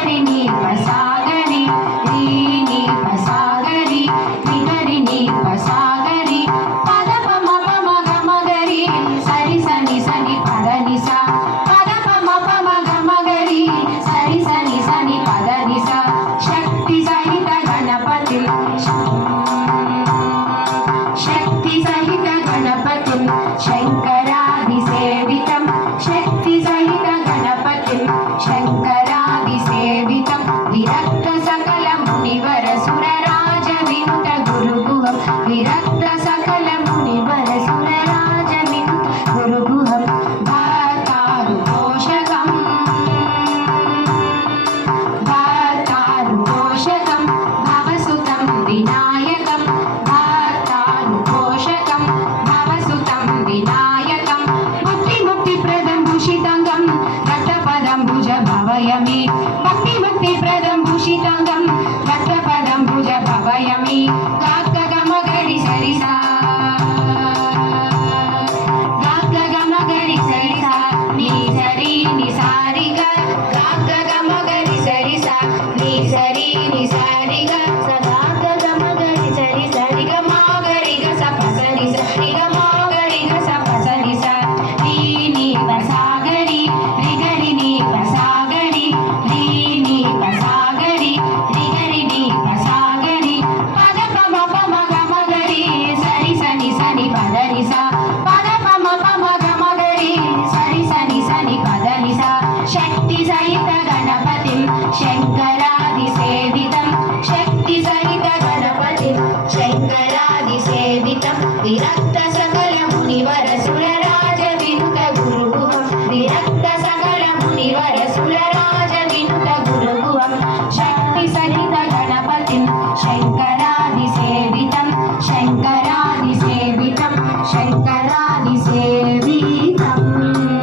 సాగరి నీ పసాగరి త్రికరి నీ పసాగరి பயமே பக்தி முக்தி பிரத శంకరాది సేవితం శంకరాది సేవితం శంకరాది సేవితం.